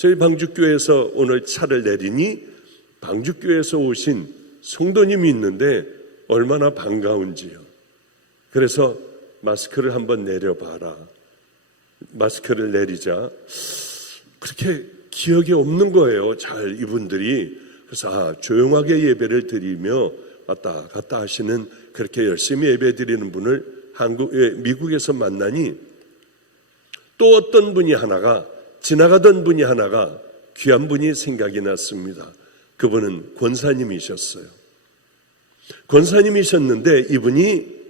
저희 방주교회에서 오늘 차를 내리니 방주교회에서 오신 성도님이 있는데 얼마나 반가운지요. 그래서 마스크를 한번 내려봐라. 마스크를 내리자 그렇게 기억이 없는 거예요. 잘 이분들이. 그래서 조용하게 예배를 드리며 왔다 갔다 하시는, 그렇게 열심히 예배 드리는 분을 미국에서 만나니 또 어떤 분이 하나가, 지나가던 분이 하나가 귀한 분이 생각이 났습니다. 그분은 권사님이셨어요. 권사님이셨는데 이분이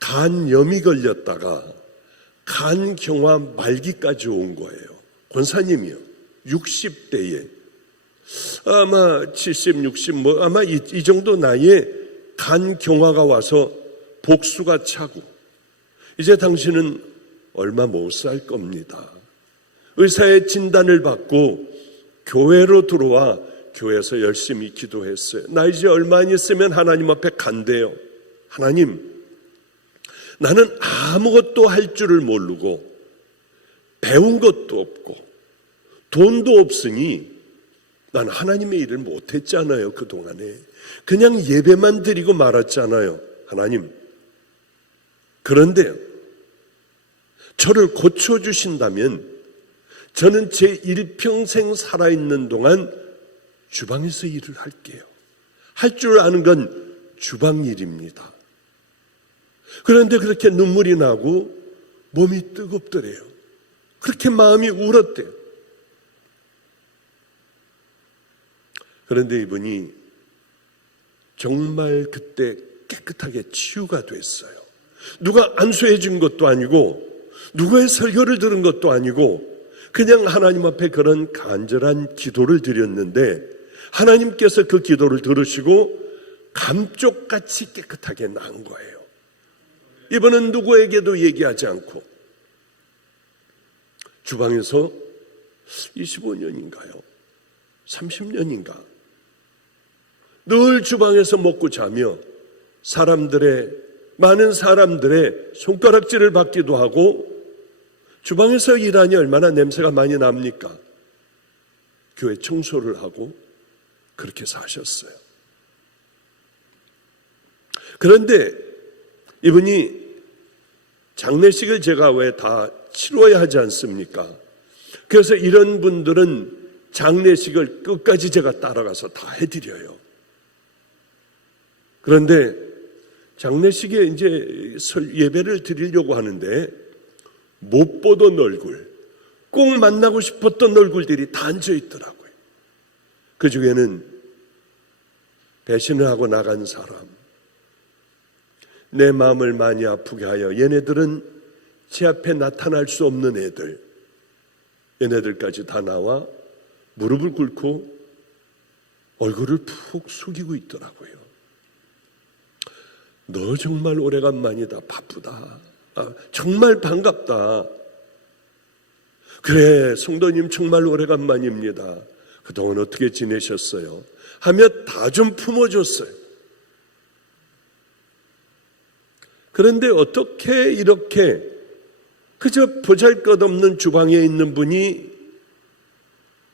간염이 걸렸다가 간경화 말기까지 온 거예요. 권사님이요. 60대에 아마 70, 60 아마 이 정도 나이에 간경화가 와서 복수가 차고 이제 당신은 얼마 못 살 겁니다. 의사의 진단을 받고 교회로 들어와 교회에서 열심히 기도했어요. 나 이제 얼마 안 있으면 하나님 앞에 간대요. 하나님, 나는 아무것도 할 줄을 모르고 배운 것도 없고 돈도 없으니 난 하나님의 일을 못했잖아요. 그동안에 그냥 예배만 드리고 말았잖아요. 하나님, 그런데 저를 고쳐주신다면 저는 제 일평생 살아있는 동안 주방에서 일을 할게요. 할 줄 아는 건 주방 일입니다. 그런데 그렇게 눈물이 나고 몸이 뜨겁더래요. 그렇게 마음이 울었대요. 그런데 이분이 정말 그때 깨끗하게 치유가 됐어요. 누가 안수해 준 것도 아니고 누구의 설교를 들은 것도 아니고 그냥 하나님 앞에 그런 간절한 기도를 드렸는데 하나님께서 그 기도를 들으시고 감쪽같이 깨끗하게 나은 거예요. 이분은 누구에게도 얘기하지 않고 주방에서 25년인가요? 30년인가? 늘 주방에서 먹고 자며 많은 사람들의 손가락질을 받기도 하고, 주방에서 일하니 얼마나 냄새가 많이 납니까? 교회 청소를 하고 그렇게 사셨어요. 그런데 이분이 장례식을 제가 왜 다 치러야 하지 않습니까? 그래서 이런 분들은 장례식을 끝까지 제가 따라가서 다 해드려요. 그런데 장례식에 이제 예배를 드리려고 하는데 못 보던 얼굴, 꼭 만나고 싶었던 얼굴들이 다 앉아 있더라고요. 그 중에는 배신을 하고 나간 사람, 내 마음을 많이 아프게 하여 얘네들은 제 앞에 나타날 수 없는 애들, 얘네들까지 다 나와 무릎을 꿇고 얼굴을 푹 숙이고 있더라고요. 너 정말 오래간만이다. 바쁘다. 정말 반갑다. 그래, 성도님 정말 오래간만입니다. 그동안 어떻게 지내셨어요? 하며 다 좀 품어줬어요. 그런데 어떻게 이렇게 그저 보잘것없는 주방에 있는 분이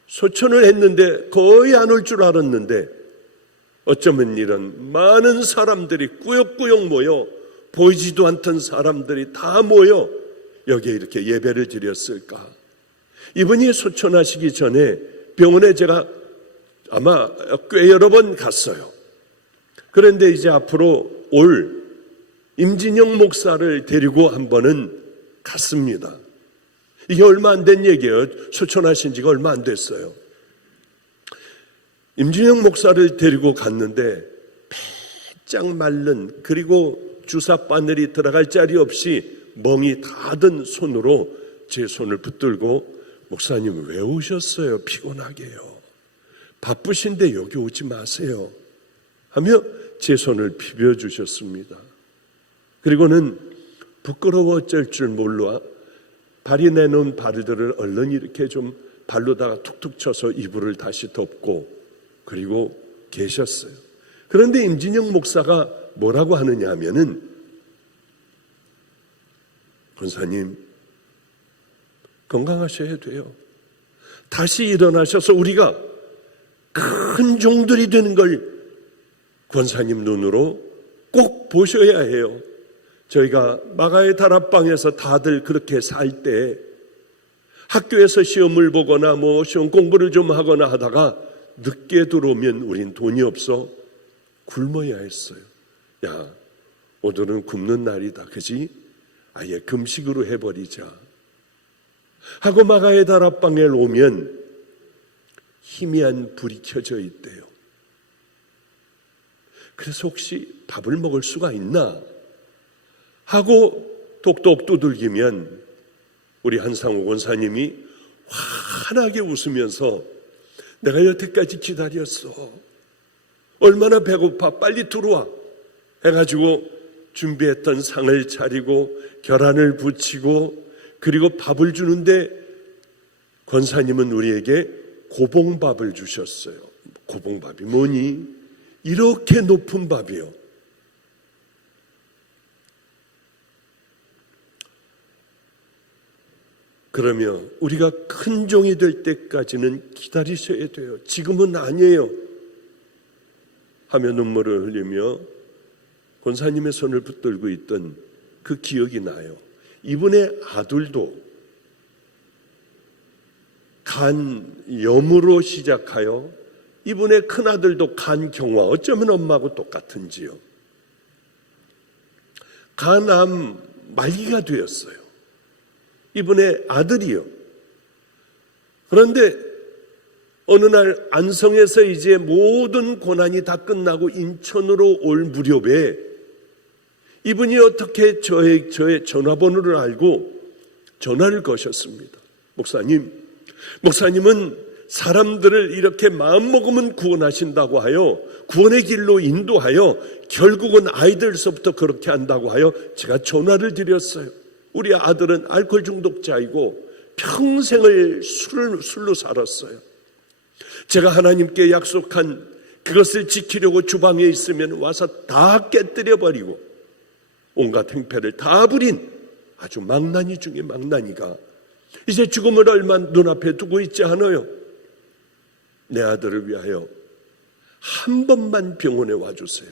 소천을 했는데 거의 안 올 줄 알았는데 어쩌면 이런 많은 사람들이 꾸역꾸역 모여, 보이지도 않던 사람들이 다 모여 여기에 이렇게 예배를 드렸을까? 이분이 소천하시기 전에 병원에 제가 아마 꽤 여러 번 갔어요. 그런데 이제 앞으로 올 임진영 목사를 데리고 한 번은 갔습니다. 이게 얼마 안 된 얘기예요. 소천하신 지가 얼마 안 됐어요. 임진영 목사를 데리고 갔는데 빼짝 마른, 그리고 주사 바늘이 들어갈 자리 없이 멍이 다 든 손으로 제 손을 붙들고, 목사님 왜 오셨어요? 피곤하게요. 바쁘신데 여기 오지 마세요. 하며 제 손을 비벼주셨습니다. 그리고는 부끄러워 어쩔 줄 몰라 발이 내놓은 발들을 얼른 이렇게 좀 발로다가 툭툭 쳐서 이불을 다시 덮고 그리고 계셨어요. 그런데 임진영 목사가 뭐라고 하느냐 하면은, 권사님 건강하셔야 돼요. 다시 일어나셔서 우리가 큰 종들이 되는 걸 권사님 눈으로 꼭 보셔야 해요. 저희가 마가의 다락방에서 다들 그렇게 살 때 학교에서 시험을 보거나 시험 공부를 좀 하거나 하다가 늦게 들어오면 우린 돈이 없어 굶어야 했어요. 야, 오늘은 굶는 날이다. 그지? 아예 금식으로 해버리자 하고 마가의 다락방에 오면 희미한 불이 켜져 있대요. 그래서 혹시 밥을 먹을 수가 있나 하고 똑똑 두들기면 우리 한상호 권사님이 환하게 웃으면서 내가 여태까지 기다렸어. 얼마나 배고파. 빨리 들어와. 해가지고 준비했던 상을 차리고 계란을 부치고 그리고 밥을 주는데 권사님은 우리에게 고봉밥을 주셨어요. 고봉밥이 뭐니? 이렇게 높은 밥이요. 그러면 우리가 큰 종이 될 때까지는 기다리셔야 돼요. 지금은 아니에요. 하며 눈물을 흘리며 권사님의 손을 붙들고 있던 그 기억이 나요. 이분의 아들도 간염으로 시작하여 이분의 큰아들도 간경화, 어쩌면 엄마하고 똑같은지요. 간암 말기가 되었어요. 이분의 아들이요. 그런데 어느 날 안성에서 이제 모든 고난이 다 끝나고 인천으로 올 무렵에 이분이 어떻게 저의 전화번호를 알고 전화를 거셨습니다. 목사님은 사람들을 이렇게 마음먹으면 구원하신다고 하여 구원의 길로 인도하여 결국은 아이들서부터 그렇게 한다고 하여 제가 전화를 드렸어요. 우리 아들은 알코올 중독자이고 평생을 술로 살았어요. 제가 하나님께 약속한 그것을 지키려고 주방에 있으면 와서 다 깨뜨려버리고 온갖 행패를 다 부린 아주 망나니 중에 망나니가 이제 죽음을 얼마 눈앞에 두고 있지 않아요. 내 아들을 위하여 한 번만 병원에 와주세요.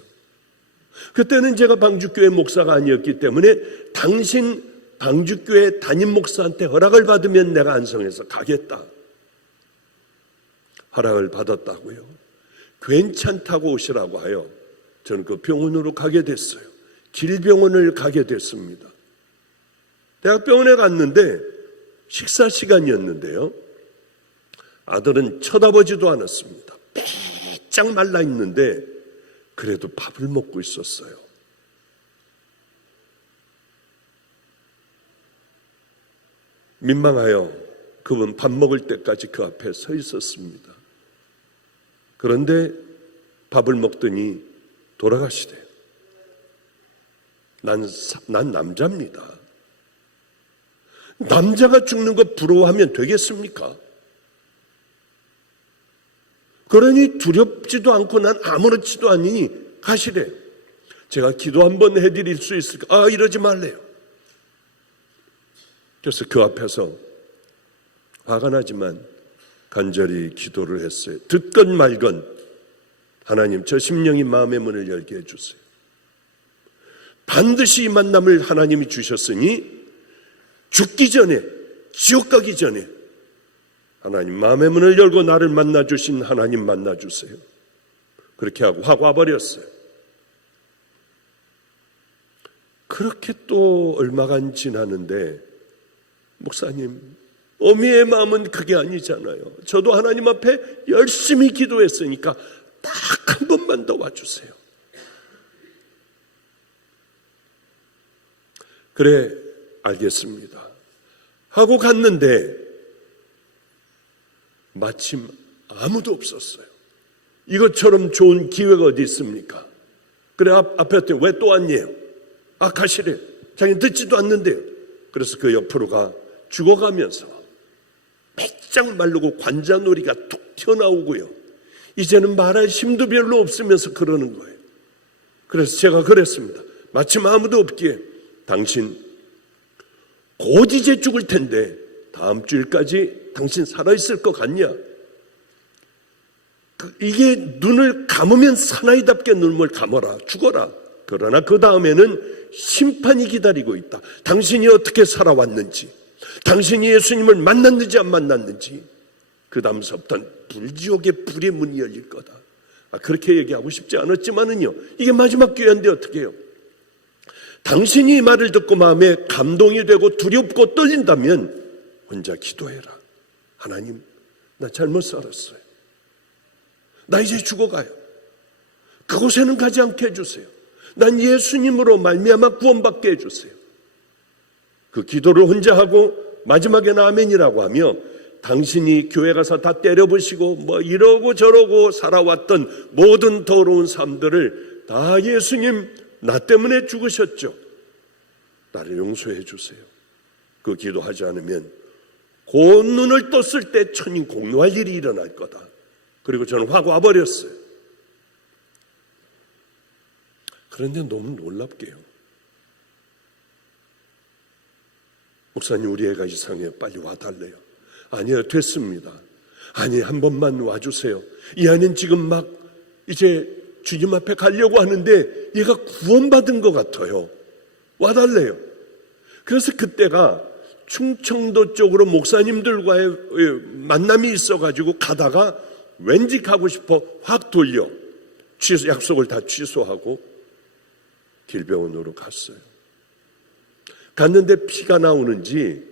그때는 제가 방주교회 목사가 아니었기 때문에 당신 방주교회 담임 목사한테 허락을 받으면 내가 안성에서 가겠다. 허락을 받았다고요. 괜찮다고 오시라고 하여 저는 그 병원으로 가게 됐어요. 길병원을 가게 됐습니다. 대학병원에 갔는데 식사 시간이었는데요. 아들은 쳐다보지도 않았습니다. 빼짝 말라 있는데 그래도 밥을 먹고 있었어요. 민망하여 그분 밥 먹을 때까지 그 앞에 서 있었습니다. 그런데 밥을 먹더니 돌아가시대요. 난 남자입니다. 남자가 죽는 거 부러워하면 되겠습니까? 그러니 두렵지도 않고 난 아무렇지도 않으니 가시래요. 제가 기도 한번 해드릴 수 있을까? 이러지 말래요. 그래서 그 앞에서 화가 나지만 간절히 기도를 했어요. 듣건 말건 하나님 저 심령이 마음의 문을 열게 해주세요. 반드시 이 만남을 하나님이 주셨으니 죽기 전에 지옥 가기 전에 하나님 마음의 문을 열고 나를 만나주신 하나님 만나주세요. 그렇게 하고 확 와버렸어요. 그렇게 또 얼마간 지나는데 목사님 어미의 마음은 그게 아니잖아요. 저도 하나님 앞에 열심히 기도했으니까 딱 한 번만 더 와주세요. 그래 알겠습니다 하고 갔는데 마침 아무도 없었어요. 이것처럼 좋은 기회가 어디 있습니까? 그래 앞에 왔더니 왜 또 왔니요? 가시래. 자기는 듣지도 않는데요. 그래서 그 옆으로가 죽어가면서 빼짝 마르고 관자놀이가 툭 튀어나오고요. 이제는 말할 힘도 별로 없으면서 그러는 거예요. 그래서 제가 그랬습니다. 마침 아무도 없기에 당신 곧 이제 죽을 텐데 다음 주일까지 당신 살아있을 것 같냐? 이게 눈을 감으면 사나이답게 눈을 감아라, 죽어라. 그러나 그 다음에는 심판이 기다리고 있다. 당신이 어떻게 살아왔는지, 당신이 예수님을 만났는지 안 만났는지, 그 다음서부터는 불지옥의 불의 문이 열릴 거다. 그렇게 얘기하고 싶지 않았지만은요, 이게 마지막 기회인데 어떻게 해요? 당신이 이 말을 듣고 마음에 감동이 되고 두렵고 떨린다면 혼자 기도해라. 하나님, 나 잘못 살았어요. 나 이제 죽어가요. 그곳에는 가지 않게 해주세요. 난 예수님으로 말미암아 구원받게 해주세요. 그 기도를 혼자 하고 마지막에는 아멘이라고 하며 당신이 교회 가서 다 때려부시고 뭐 이러고 저러고 살아왔던 모든 더러운 삶들을 다 예수님 나 때문에 죽으셨죠. 나를 용서해 주세요. 그 기도하지 않으면 곧 눈을 떴을 때 천인 공노할 일이 일어날 거다. 그리고 저는 확 와버렸어요. 그런데 너무 놀랍게요. 목사님, 우리 애가 이상해요. 빨리 와달래요. 아니요, 됐습니다. 아니, 한 번만 와주세요. 이 아이는 지금 막 이제 주님 앞에 가려고 하는데 얘가 구원받은 것 같아요. 와달래요. 그래서 그때가 충청도 쪽으로 목사님들과의 만남이 있어가지고 가다가 왠지 가고 싶어 확 돌려 약속을 다 취소하고 길병원으로 갔어요. 갔는데 피가 나오는지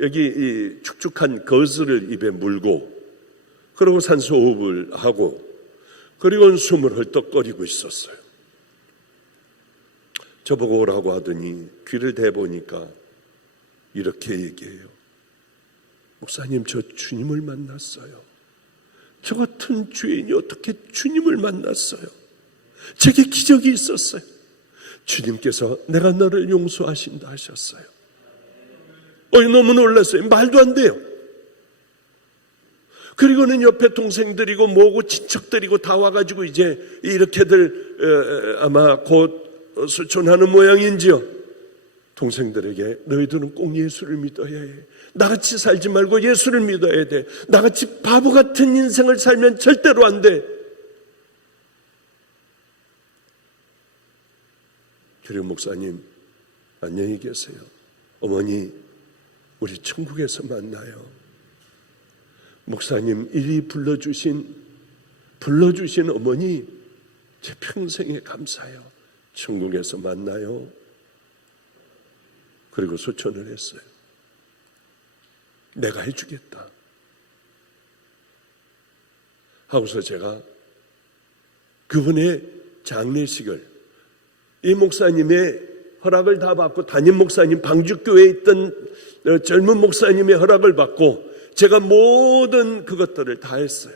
여기 이 축축한 거즈를 입에 물고 그리고 산소호흡을 하고 그리고 숨을 헐떡거리고 있었어요. 저보고 오라고 하더니 귀를 대보니까 이렇게 얘기해요. 목사님, 저 주님을 만났어요. 저 같은 죄인이 어떻게 주님을 만났어요? 제게 기적이 있었어요. 주님께서 내가 너를 용서하신다 하셨어요. 너무 놀랐어요. 말도 안 돼요. 그리고는 옆에 동생들이고 뭐고 친척들이고 다 와가지고 이제 이렇게들 아마 곧 수촌하는 모양인지요. 동생들에게 너희들은 꼭 예수를 믿어야 해. 나같이 살지 말고 예수를 믿어야 돼. 나같이 바보 같은 인생을 살면 절대로 안 돼. 그리고 목사님, 안녕히 계세요. 어머니, 우리 천국에서 만나요. 목사님 이리 불러주신 어머니, 제 평생에 감사해요. 천국에서 만나요. 그리고 소천을 했어요. 내가 해주겠다 하고서 제가 그분의 장례식을 이 목사님의 허락을 다 받고, 담임 목사님, 방주교회에 있던 젊은 목사님의 허락을 받고 제가 모든 그것들을 다 했어요.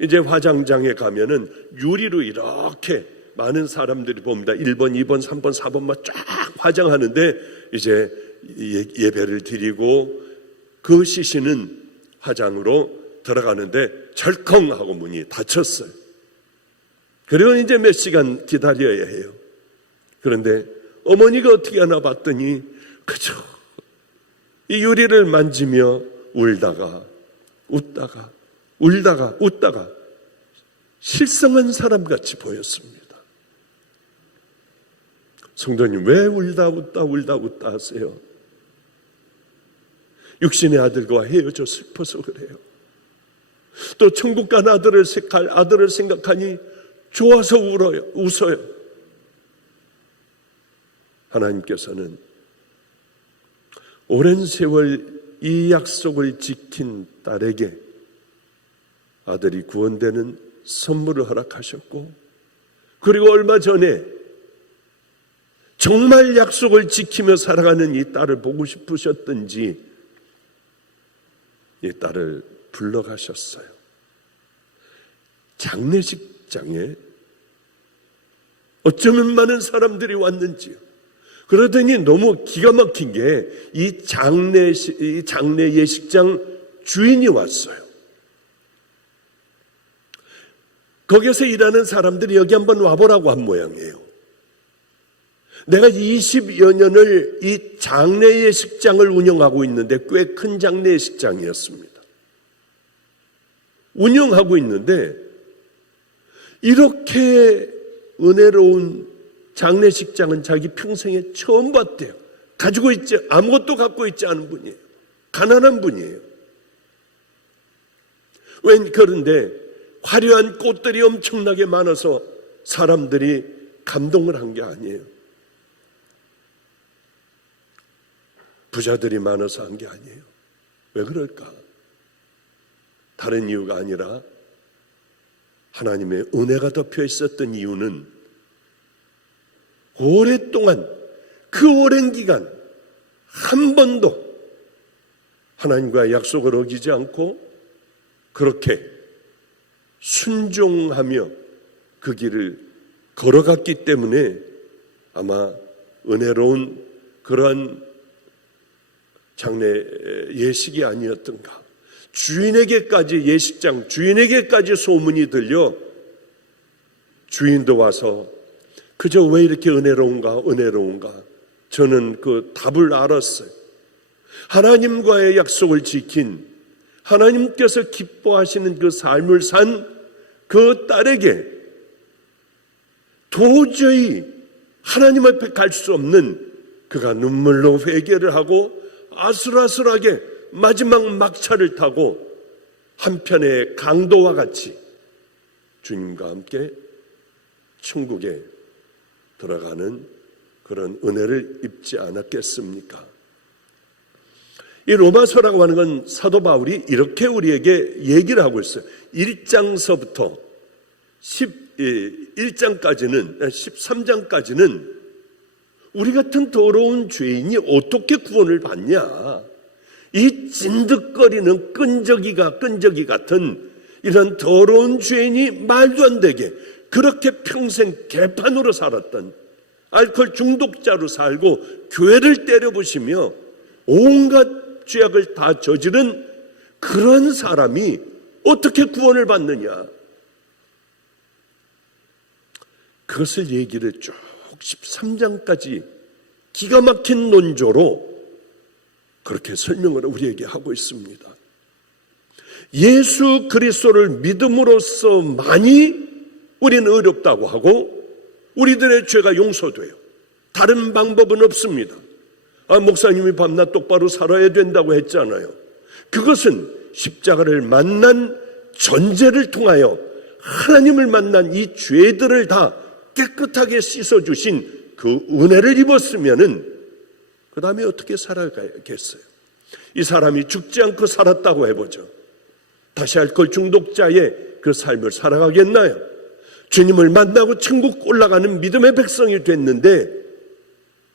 이제 화장장에 가면은 유리로 이렇게 많은 사람들이 봅니다. 1번, 2번, 3번, 4번 막 쫙 화장하는데 이제 예배를 드리고 그 시신은 화장으로 들어가는데 절컹 하고 문이 닫혔어요. 그리고 이제 몇 시간 기다려야 해요. 그런데 어머니가 어떻게 하나 봤더니 그저 이 유리를 만지며 울다가 웃다가 울다가 웃다가 실성한 사람같이 보였습니다. 성도님, 왜 울다 웃다 하세요? 육신의 아들과 헤어져 슬퍼서 그래요. 또 천국 간 아들을 생각하니 좋아서 웃어요. 하나님께서는 오랜 세월 이 약속을 지킨 딸에게 아들이 구원되는 선물을 허락하셨고, 그리고 얼마 전에 정말 약속을 지키며 살아가는 이 딸을 보고 싶으셨던지 이 딸을 불러가셨어요. 장례식장에 어쩌면 많은 사람들이 왔는지요. 그러더니 너무 기가 막힌 게 이 장례 예식장 주인이 왔어요. 거기서 일하는 사람들이 여기 한번 와보라고 한 모양이에요. 내가 20여 년을 이 장례 예식장을 운영하고 있는데, 꽤 큰 장례 예식장이었습니다. 운영하고 있는데 이렇게 은혜로운 장례식장은 자기 평생에 처음 봤대요. 가지고 있지, 아무것도 갖고 있지 않은 분이에요. 가난한 분이에요. 그런데 화려한 꽃들이 엄청나게 많아서 사람들이 감동을 한 게 아니에요. 부자들이 많아서 한 게 아니에요. 왜 그럴까? 다른 이유가 아니라 하나님의 은혜가 덮여 있었던 이유는 오랫동안, 그 오랜 기간 한 번도 하나님과 약속을 어기지 않고 그렇게 순종하며 그 길을 걸어갔기 때문에 아마 은혜로운 그러한 장례 예식이 아니었던가. 주인에게까지, 예식장 주인에게까지 소문이 들려 주인도 와서 그저 왜 이렇게 은혜로운가 저는 그 답을 알았어요. 하나님과의 약속을 지킨, 하나님께서 기뻐하시는 그 삶을 산 그 딸에게 도저히 하나님 앞에 갈 수 없는, 그가 눈물로 회개를 하고 아슬아슬하게 마지막 막차를 타고 한편의 강도와 같이 주님과 함께 천국에 들어가는 그런 은혜를 입지 않았겠습니까? 이 로마서라고 하는 건 사도 바울이 이렇게 우리에게 얘기를 하고 있어요. 1장서부터 11장까지는, 13장까지는 우리 같은 더러운 죄인이 어떻게 구원을 받냐, 이 찐득거리는 끈적이 같은 이런 더러운 죄인이 말도 안 되게 그렇게 평생 개판으로 살았던, 알코올 중독자로 살고 교회를 때려부시며 온갖 죄악을 다 저지른 그런 사람이 어떻게 구원을 받느냐, 그것을 얘기를 쭉 13장까지 기가 막힌 논조로 그렇게 설명을 우리에게 하고 있습니다. 예수 그리스도를 믿음으로써 많이 우리는 의롭다고 하고 우리들의 죄가 용서돼요. 다른 방법은 없습니다. 목사님이 밤낮 똑바로 살아야 된다고 했잖아요. 그것은 십자가를 만난 전제를 통하여 하나님을 만난 이 죄들을 다 깨끗하게 씻어주신 그 은혜를 입었으면은 그 다음에 어떻게 살아가겠어요? 이 사람이 죽지 않고 살았다고 해보죠. 다시 알코올 중독자의 그 삶을 살아가겠나요? 주님을 만나고 천국 올라가는 믿음의 백성이 됐는데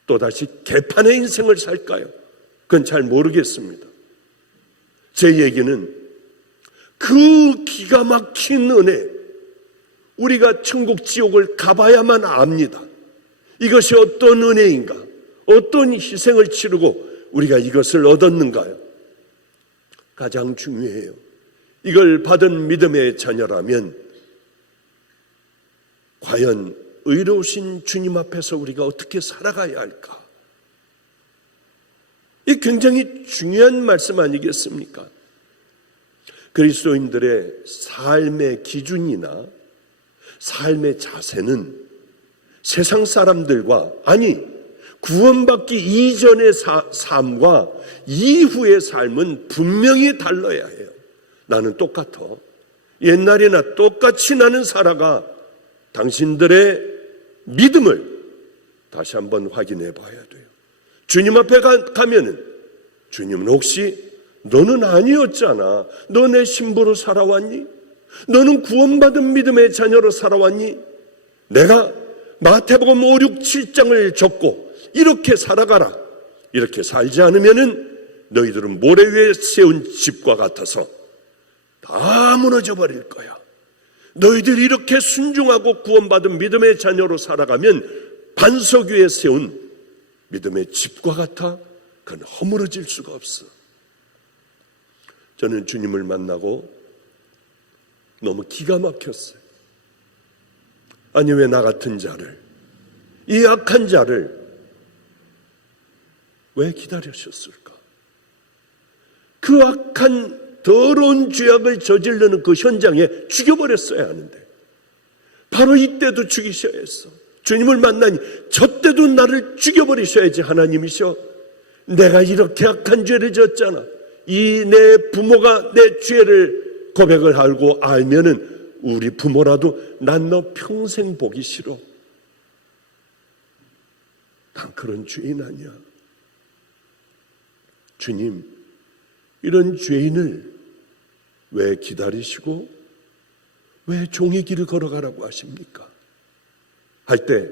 또다시 개판의 인생을 살까요? 그건 잘 모르겠습니다. 제 얘기는 그 기가 막힌 은혜, 우리가 천국 지옥을 가봐야만 압니다. 이것이 어떤 은혜인가, 어떤 희생을 치르고 우리가 이것을 얻었는가요? 가장 중요해요. 이걸 받은 믿음의 자녀라면 과연 의로우신 주님 앞에서 우리가 어떻게 살아가야 할까? 이 굉장히 중요한 말씀 아니겠습니까? 그리스도인들의 삶의 기준이나 삶의 자세는 세상 사람들과, 아니 구원받기 이전의 삶과 이후의 삶은 분명히 달라야 해요. 나는 똑같아. 옛날이나 똑같이 나는 살아가. 당신들의 믿음을 다시 한번 확인해 봐야 돼요. 주님 앞에 가면은 주님은 혹시 너는 아니었잖아. 너 내 신부로 살아왔니? 너는 구원받은 믿음의 자녀로 살아왔니? 내가 마태복음 5, 6, 7장을 적고 이렇게 살아가라. 이렇게 살지 않으면은 너희들은 모래 위에 세운 집과 같아서 다 무너져 버릴 거야. 너희들이 이렇게 순종하고 구원받은 믿음의 자녀로 살아가면 반석 위에 세운 믿음의 집과 같아 그건 허물어질 수가 없어. 저는 주님을 만나고 너무 기가 막혔어요. 아니 왜 나 같은 자를, 이 악한 자를 왜 기다리셨을까? 그 악한 더러운 죄악을 저지르는 그 현장에 죽여버렸어야 하는데 바로 이때도 죽이셔야 했어. 주님을 만나니 저 때도 나를 죽여버리셔야지 하나님이셔. 내가 이렇게 악한 죄를 졌잖아. 이 내 부모가 내 죄를 고백을 하고 알면은 우리 부모라도 난 너 평생 보기 싫어. 난 그런 죄인 아니야. 주님, 이런 죄인을 왜 기다리시고 왜 종의 길을 걸어가라고 하십니까? 할 때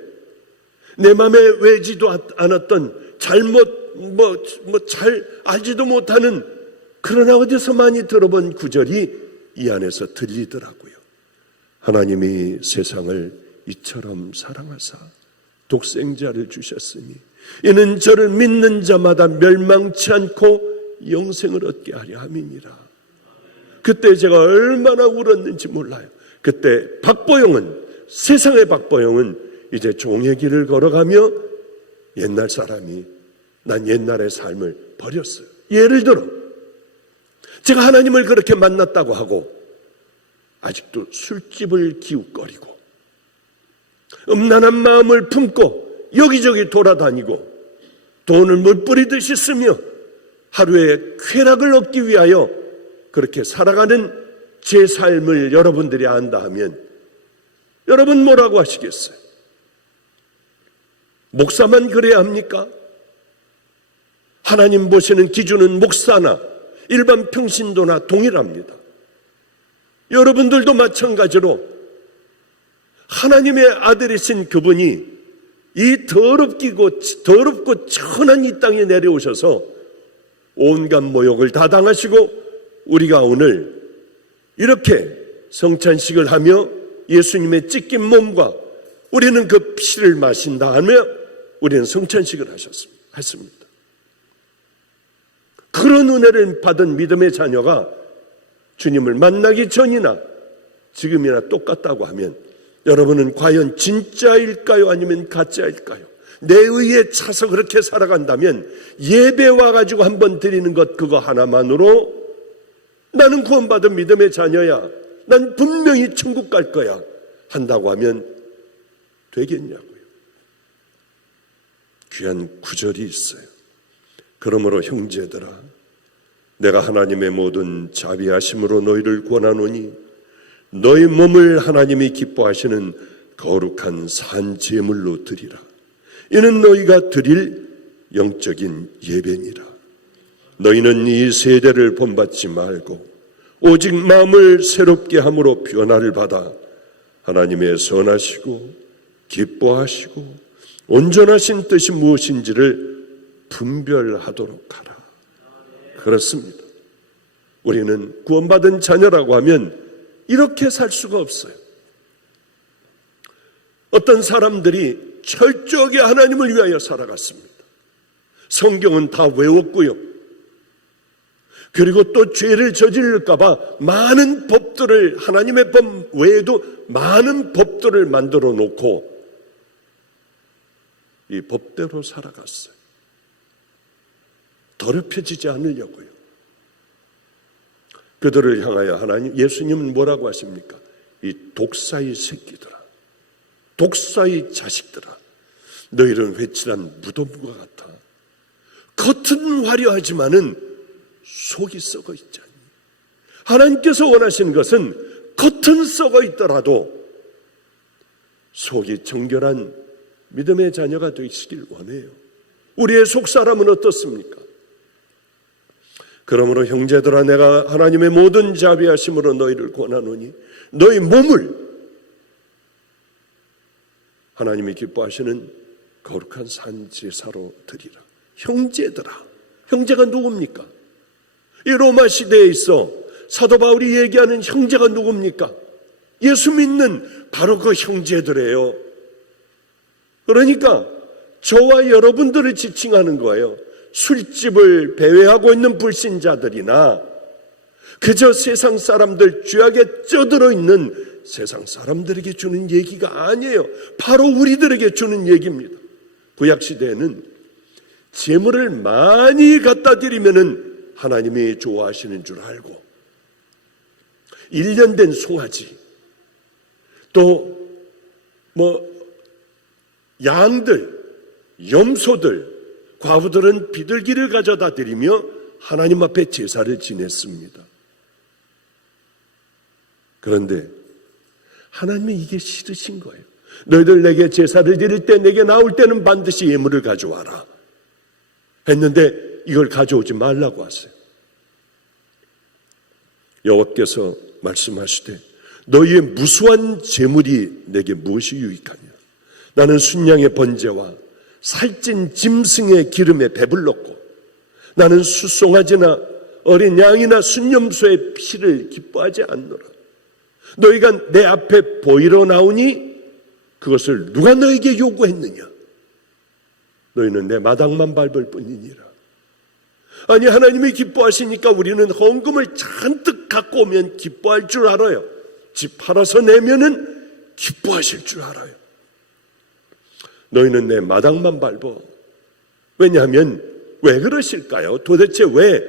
내 마음에 외지도 않았던 잘못 잘 알지도 못하는 그러나 어디서 많이 들어본 구절이 이 안에서 들리더라고요. 하나님이 세상을 이처럼 사랑하사 독생자를 주셨으니 이는 저를 믿는 자마다 멸망치 않고 영생을 얻게 하려 함이니라. 그때 제가 얼마나 울었는지 몰라요. 그때 박보영은, 세상의 박보영은 이제 종의 길을 걸어가며 옛날 사람이 난 옛날의 삶을 버렸어요. 예를 들어 제가 하나님을 그렇게 만났다고 하고 아직도 술집을 기웃거리고 음란한 마음을 품고 여기저기 돌아다니고 돈을 못부리듯이 쓰며 하루에 쾌락을 얻기 위하여 그렇게 살아가는 제 삶을 여러분들이 안다 하면 여러분 뭐라고 하시겠어요? 목사만 그래야 합니까? 하나님 보시는 기준은 목사나 일반 평신도나 동일합니다. 여러분들도 마찬가지로 하나님의 아들이신 그분이 이 더럽고 천한 이 땅에 내려오셔서 온갖 모욕을 다 당하시고 우리가 오늘 이렇게 성찬식을 하며 예수님의 찢긴 몸과 우리는 그 피를 마신다 하며 우리는 성찬식을 했습니다. 그런 은혜를 받은 믿음의 자녀가 주님을 만나기 전이나 지금이나 똑같다고 하면 여러분은 과연 진짜일까요? 아니면 가짜일까요? 내 의에 차서 그렇게 살아간다면 예배 와가지고 한번 드리는 것 그거 하나만으로 나는 구원받은 믿음의 자녀야, 난 분명히 천국 갈 거야 한다고 하면 되겠냐고요. 귀한 구절이 있어요. 그러므로 형제들아, 내가 하나님의 모든 자비하심으로 너희를 권하노니 너희 몸을 하나님이 기뻐하시는 거룩한 산 제물로 드리라. 이는 너희가 드릴 영적인 예배니라. 너희는 이 세대를 본받지 말고 오직 마음을 새롭게 함으로 변화를 받아 하나님의 선하시고 기뻐하시고 온전하신 뜻이 무엇인지를 분별하도록 하라. 그렇습니다. 우리는 구원받은 자녀라고 하면 이렇게 살 수가 없어요. 어떤 사람들이 철저하게 하나님을 위하여 살아갔습니다. 성경은 다 외웠고요. 그리고 또 죄를 저지를까 봐 많은 법들을, 하나님의 법 외에도 많은 법들을 만들어 놓고 이 법대로 살아갔어요. 더럽혀지지 않으려고요. 그들을 향하여 하나님, 예수님은 뭐라고 하십니까? 이 독사의 새끼들아, 독사의 자식들아, 너희는 회칠한 무덤과 같아. 겉은 화려하지만은 속이 썩어 있잖니. 하나님께서 원하시는 것은 겉은 썩어 있더라도 속이 정결한 믿음의 자녀가 되시길 원해요. 우리의 속사람은 어떻습니까? 그러므로 형제들아, 내가 하나님의 모든 자비하심으로 너희를 권하노니 너희 몸을 하나님이 기뻐하시는 거룩한 산제사로 드리라. 형제들아, 형제가 누굽니까? 이 로마 시대에 있어 사도 바울이 얘기하는 형제가 누굽니까? 예수 믿는 바로 그 형제들이에요. 그러니까 저와 여러분들을 지칭하는 거예요. 술집을 배회하고 있는 불신자들이나 그저 세상 사람들, 죄악에 쩌들어 있는 세상 사람들에게 주는 얘기가 아니에요. 바로 우리들에게 주는 얘기입니다. 구약시대에는 재물을 많이 갖다 드리면은 하나님이 좋아하시는 줄 알고 1년 된 송아지 또 양들, 염소들, 과부들은 비둘기를 가져다 드리며 하나님 앞에 제사를 지냈습니다. 그런데 하나님은 이게 싫으신 거예요. 너희들 내게 제사를 드릴 때 내게 나올 때는 반드시 예물을 가져와라 했는데 이걸 가져오지 말라고 하세요. 여호와께서 말씀하시되 너희의 무수한 재물이 내게 무엇이 유익하냐. 나는 순양의 번제와 살찐 짐승의 기름에 배불렀고 나는 수송아지나 어린 양이나 순염소의 피를 기뻐하지 않노라. 너희가 내 앞에 보이러 나오니 그것을 누가 너에게 요구했느냐. 너희는 내 마당만 밟을 뿐이니라. 아니 하나님이 기뻐하시니까 우리는 헌금을 잔뜩 갖고 오면 기뻐할 줄 알아요. 집 팔아서 내면은 기뻐하실 줄 알아요. 너희는 내 마당만 밟어. 왜냐하면 왜 그러실까요? 도대체 왜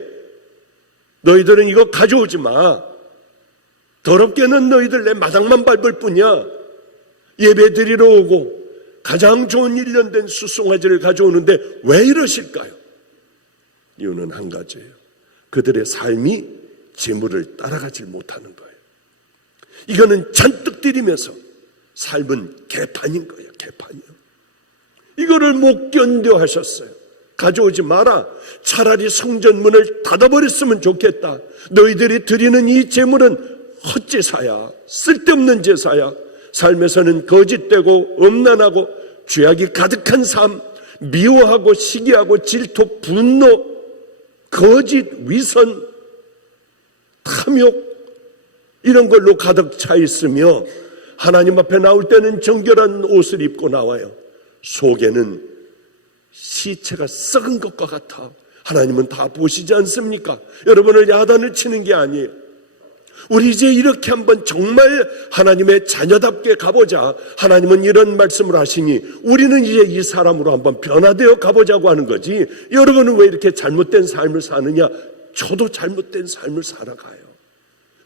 너희들은 이거 가져오지 마. 더럽게는 너희들 내 마당만 밟을 뿐이야. 예배 드리러 오고 가장 좋은 1년 된 수송아지를 가져오는데 왜 이러실까요? 이유는 한 가지예요. 그들의 삶이 재물을 따라가지 못하는 거예요. 이거는 잔뜩 드리면서 삶은 개판인 거예요. 개판이요. 이거를 못 견뎌 하셨어요. 가져오지 마라. 차라리 성전문을 닫아버렸으면 좋겠다. 너희들이 드리는 이 재물은 헛제사야. 쓸데없는 제사야. 삶에서는 거짓되고 음란하고 죄악이 가득한 삶, 미워하고 시기하고 질투, 분노, 거짓, 위선, 탐욕 이런 걸로 가득 차 있으며 하나님 앞에 나올 때는 정결한 옷을 입고 나와요. 속에는 시체가 썩은 것과 같아. 하나님은 다 보시지 않습니까? 여러분을 야단을 치는 게 아니에요. 우리 이제 이렇게 한번 정말 하나님의 자녀답게 가보자. 하나님은 이런 말씀을 하시니 우리는 이제 이 사람으로 한번 변화되어 가보자고 하는 거지. 여러분은 왜 이렇게 잘못된 삶을 사느냐? 저도 잘못된 삶을 살아가요.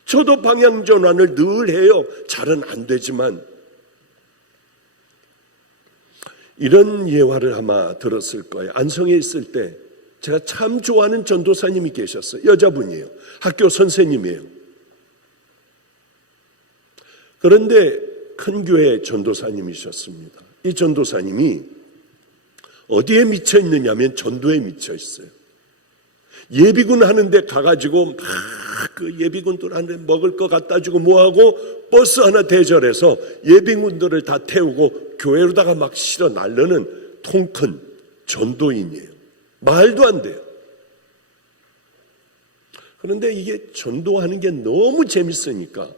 저도 방향 전환을 늘 해요. 잘은 안 되지만. 이런 예화를 아마 들었을 거예요. 안성에 있을 때 제가 참 좋아하는 전도사님이 계셨어요. 여자분이에요. 학교 선생님이에요. 그런데 큰 교회 전도사님이셨습니다. 이 전도사님이 어디에 미쳐 있느냐 하면 전도에 미쳐 있어요. 예비군 하는데 가가지고 막 그 예비군들한테 먹을 거 갖다 주고 뭐하고 버스 하나 대절해서 예비군들을 다 태우고 교회로다가 막 실어 날르는 통큰 전도인이에요. 말도 안 돼요. 그런데 이게 전도하는 게 너무 재밌으니까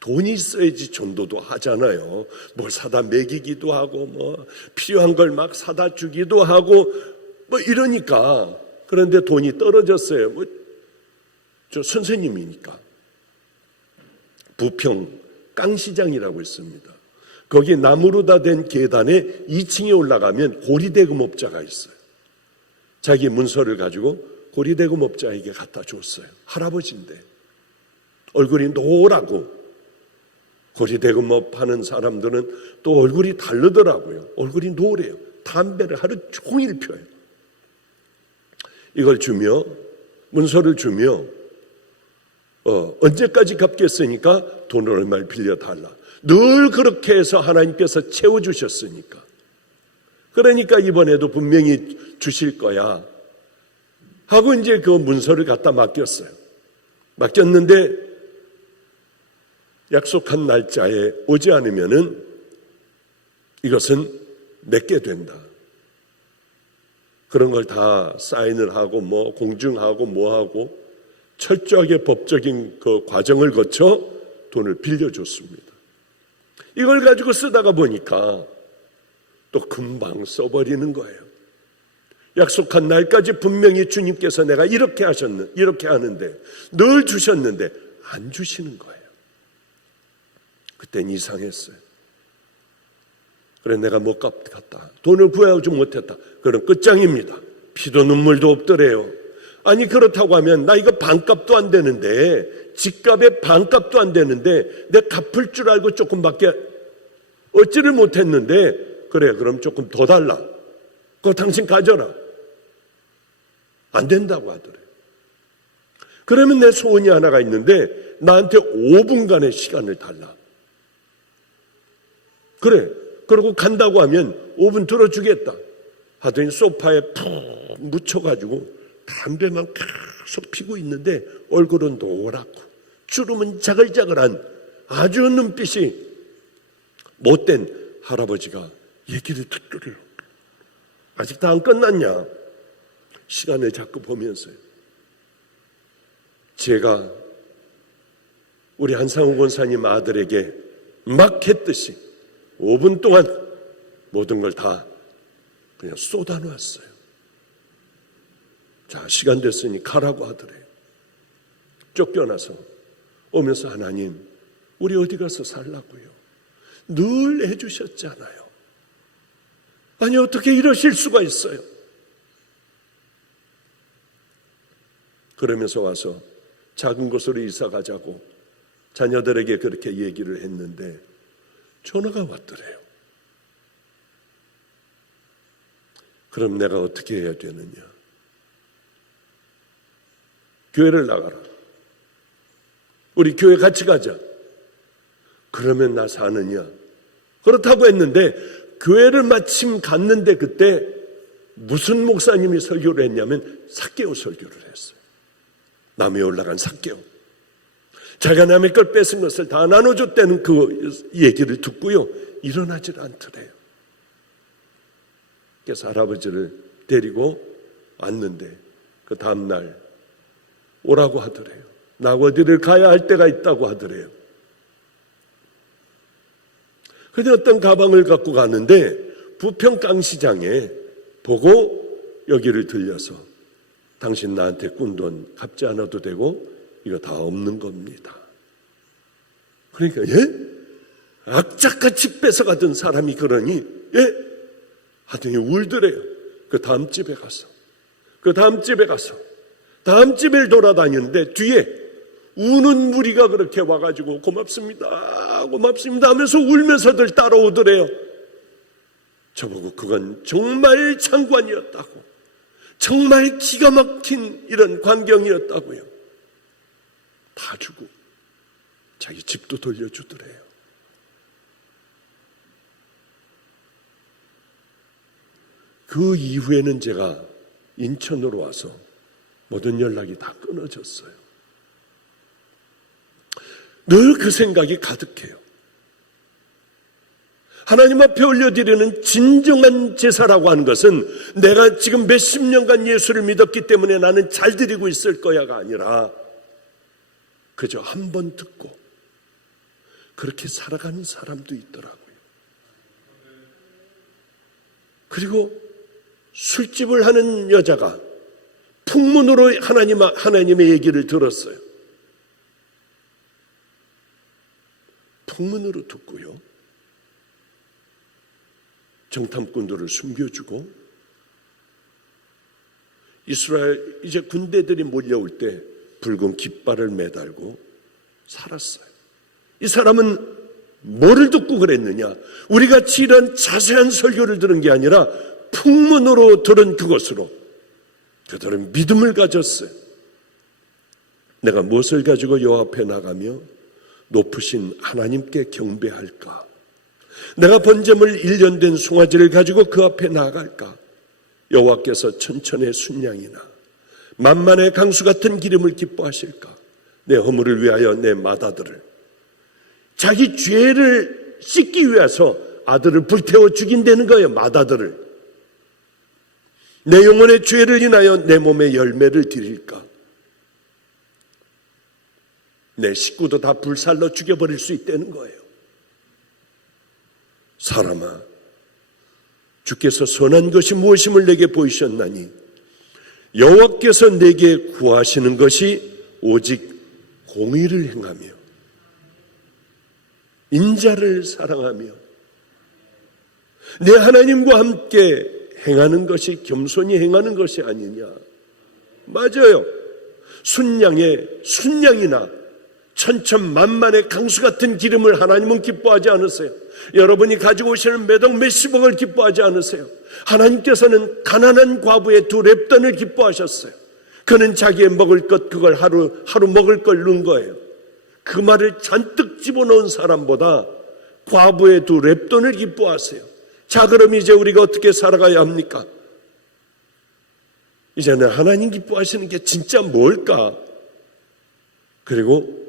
돈이 있어야지 전도도 하잖아요. 뭘 사다 먹이기도 하고 뭐 필요한 걸 막 사다 주기도 하고 뭐 이러니까. 그런데 돈이 떨어졌어요. 뭐 저 선생님이니까. 부평 깡시장이라고 있습니다. 거기 나무로 다 된 계단에 2층에 올라가면 고리대금업자가 있어요. 자기 문서를 가지고 고리대금업자에게 갖다 줬어요. 할아버지인데 얼굴이 노랗고, 고리대금업 하는 사람들은 또 얼굴이 다르더라고요. 얼굴이 노래요. 담배를 하루 종일 펴요. 이걸 주며, 문서를 주며 언제까지 갚겠으니까 돈을 얼마를 빌려달라. 늘 그렇게 해서 하나님께서 채워주셨으니까. 그러니까 이번에도 분명히 주실 거야 하고 이제 그 문서를 갖다 맡겼어요. 맡겼는데 약속한 날짜에 오지 않으면은 이것은 내게 된다. 그런 걸 다 사인을 하고 뭐 공증하고 뭐하고 철저하게 법적인 그 과정을 거쳐 돈을 빌려줬습니다. 이걸 가지고 쓰다가 보니까 또 금방 써버리는 거예요. 약속한 날까지 분명히 주님께서 내가 이렇게 하는데 늘 주셨는데 안 주시는 거예요. 그땐 이상했어요. 그래 내가 못 갚았다. 돈을 구해오지 못했다. 그럼 끝장입니다. 피도 눈물도 없더래요. 아니 그렇다고 하면 나 이거 반값도 안 되는데, 집값의 반값도 안 되는데 내 갚을 줄 알고 조금밖에 얻지를 못했는데, 그래 그럼 조금 더 달라, 그거 당신 가져라. 안 된다고 하더래요. 그러면 내 소원이 하나가 있는데 나한테 5분간의 시간을 달라. 그래, 그러고 간다고 하면 5분 들어주겠다 하더니 소파에 푹 묻혀가지고 담배만 계속 피고 있는데 얼굴은 노랗고 주름은 자글자글한 아주 눈빛이 못된 할아버지가 얘기를 듣더래요. 아직 다 안 끝났냐? 시간을 자꾸 보면서요. 제가 우리 한상우 권사님 아들에게 막 했듯이 5분 동안 모든 걸 다 그냥 쏟아놓았어요. 자, 시간 됐으니 가라고 하더래요. 쫓겨나서 오면서 하나님, 우리 어디 가서 살라고요? 늘 해주셨잖아요. 아니 어떻게 이러실 수가 있어요? 그러면서 와서 작은 곳으로 이사 가자고 자녀들에게 그렇게 얘기를 했는데 전화가 왔더래요. 그럼 내가 어떻게 해야 되느냐? 교회를 나가라. 우리 교회 같이 가자. 그러면 나 사느냐? 그렇다고 했는데 교회를 마침 갔는데 그때 무슨 목사님이 설교를 했냐면 삭개오 설교를 했어요. 나무에 올라간 삭개오. 자기가 남의 걸 뺏은 것을 다 나눠줬다는 그 얘기를 듣고요, 일어나질 않더래요. 그래서 할아버지를 데리고 왔는데 그 다음날 오라고 하더래요. 나 어디를 가야 할 때가 있다고 하더래요. 그런데 어떤 가방을 갖고 가는데 부평 깡시장에 보고 여기를 들려서 당신 나한테 꾼 돈 갚지 않아도 되고 이거 다 없는 겁니다. 그러니까 악착같이 뺏어가던 사람이 그러니 하더니 울더래요. 그 다음 집에 가서 다음 집을 돌아다니는데 뒤에 우는 무리가 그렇게 와가지고 고맙습니다 하면서 울면서들 따라오더래요. 저보고 그건 정말 장관이었다고, 정말 기가 막힌 이런 광경이었다고요. 다 주고 자기 집도 돌려주더래요. 그 이후에는 제가 인천으로 와서 모든 연락이 다 끊어졌어요. 늘 그 생각이 가득해요. 하나님 앞에 올려드리는 진정한 제사라고 하는 것은 내가 지금 몇십 년간 예수를 믿었기 때문에 나는 잘 드리고 있을 거야가 아니라 그저 한 번 듣고 그렇게 살아가는 사람도 있더라고요. 그리고 술집을 하는 여자가 풍문으로 하나님의 얘기를 들었어요. 풍문으로 듣고요, 정탐꾼들을 숨겨주고 이스라엘 이제 군대들이 몰려올 때 붉은 깃발을 매달고 살았어요. 이 사람은 뭐를 듣고 그랬느냐? 우리같이 이런 자세한 설교를 들은 게 아니라 풍문으로 들은 그것으로 그들은 믿음을 가졌어요. 내가 무엇을 가지고 여호와 앞에 나가며 높으신 하나님께 경배할까? 내가 번제물 1년 된 송아지를 가지고 그 앞에 나아갈까? 여호와께서 천천의 순양이나 만만의 강수 같은 기름을 기뻐하실까? 내 허물을 위하여 내 맏아들을, 자기 죄를 씻기 위해서 아들을 불태워 죽인다는 거예요. 맏아들을. 내 영혼의 죄를 인하여 내 몸에 열매를 드릴까? 내 식구도 다 불살로 죽여버릴 수 있다는 거예요. 사람아, 주께서 선한 것이 무엇임을 내게 보이셨나니 여호와께서 내게 구하시는 것이 오직 공의를 행하며 인자를 사랑하며 내 하나님과 함께 행하는 것이 겸손히 행하는 것이 아니냐. 맞아요. 순양이나 천천만만의 강수 같은 기름을 하나님은 기뻐하지 않으세요. 여러분이 가지고 오시는 몇억 몇십억을 기뻐하지 않으세요. 하나님께서는 가난한 과부의 2 렙돈을 기뻐하셨어요. 그는 자기의 먹을 것 그걸 하루 먹을 걸 넣은 거예요. 그 말을 잔뜩 집어넣은 사람보다 과부의 2 렙돈을 기뻐하세요. 자, 그럼 이제 우리가 어떻게 살아가야 합니까? 이제는 하나님 기뻐하시는 게 진짜 뭘까? 그리고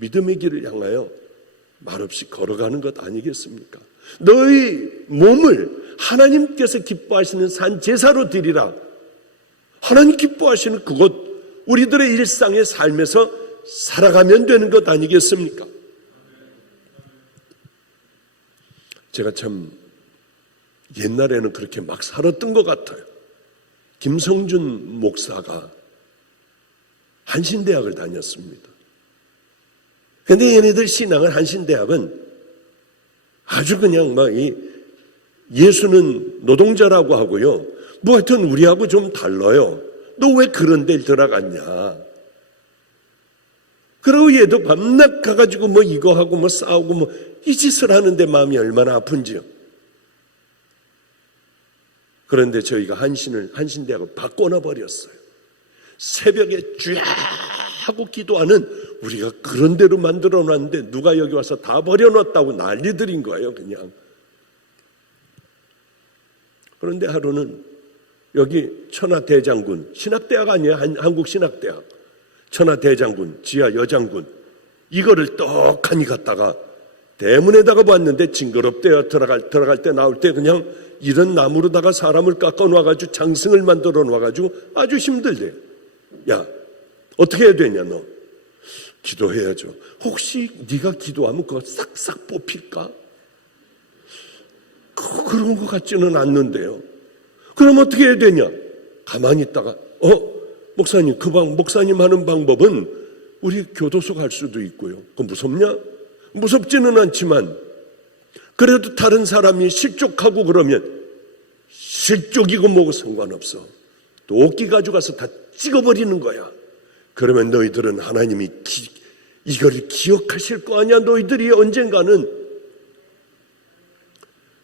믿음의 길을 향하여 말없이 걸어가는 것 아니겠습니까? 너희 몸을 하나님께서 기뻐하시는 산 제사로 드리라. 하나님 기뻐하시는 그것, 우리들의 일상의 삶에서 살아가면 되는 것 아니겠습니까? 제가 참 옛날에는 그렇게 막 살았던 것 같아요. 김성준 목사가 한신대학을 다녔습니다. 그런데 얘네들 신앙은, 한신대학은 아주 그냥 예수는 노동자라고 하고요. 뭐 하여튼 우리하고 좀 달라요. 너 왜 그런 데를 들어갔냐. 그러고 얘도 밤낮 가가지고 뭐 이거 하고 뭐 싸우고 뭐 이 짓을 하는데 마음이 얼마나 아픈지요. 그런데 저희가 한신대학을 바꿔놔 버렸어요. 새벽에 쫙 하고 기도하는, 우리가 그런 대로 만들어 놨는데 누가 여기 와서 다 버려놨다고 난리들인 거예요, 그냥. 그런데 하루는 여기 천하대장군, 신학대학 아니에요, 한국신학대학. 천하대장군, 지하 여장군, 이거를 떡하니 갔다가 대문에다가 봤는데 징그럽대요. 들어갈 때 나올 때 그냥 이런 나무로다가 사람을 깎아 놔가지고 장승을 만들어 놔가지고 아주 힘들대요. 야, 어떻게 해야 되냐 너? 기도해야죠. 혹시 네가 기도하면 그거 싹싹 뽑힐까? 그런 것 같지는 않는데요. 그럼 어떻게 해야 되냐? 가만히 있다가 목사님, 목사님 하는 방법은 우리 교도소 갈 수도 있고요. 그거 무섭냐? 무섭지는 않지만 그래도 다른 사람이 실족하고 그러면 실족이고 뭐고 상관없어. 도끼 가져가서 다 찍어버리는 거야. 그러면 너희들은 하나님이 이걸 기억하실 거 아니야, 너희들이 언젠가는.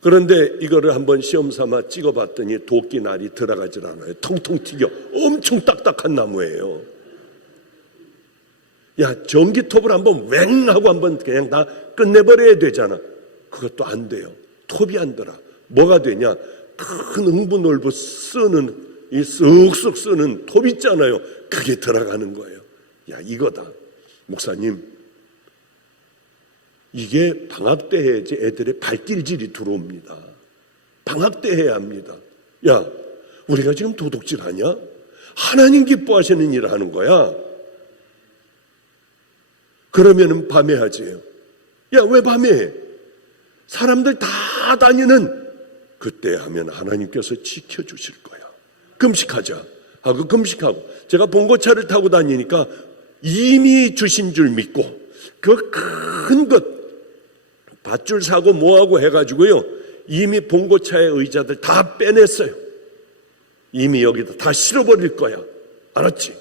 그런데 이거를 한번 시험 삼아 찍어봤더니 도끼 날이 들어가질 않아요. 통통 튀겨. 엄청 딱딱한 나무예요. 야, 전기톱을 한번 웽 하고 한번 그냥 다 끝내버려야 되잖아. 그것도 안 돼요. 톱이 안 들어. 뭐가 되냐? 큰 흥분올부 쓰는, 이 쓱쓱 쓰는 톱 있잖아요. 그게 들어가는 거예요. 야, 이거다. 목사님, 이게 방학 때 해야지 애들의 발길질이 들어옵니다. 방학 때 해야 합니다. 야, 우리가 지금 도둑질 하냐? 하나님 기뻐하시는 일을 하는 거야. 그러면은 밤에 하지요. 야, 왜 밤에 해? 사람들 다 다니는 그때 하면 하나님께서 지켜주실 거야. 금식하자 하고 금식하고, 제가 봉고차를 타고 다니니까 이미 주신 줄 믿고 그 큰 것 밧줄 사고 뭐하고 해가지고요, 이미 봉고차의 의자들 다 빼냈어요. 이미 여기다 다 실어버릴 거야. 알았지?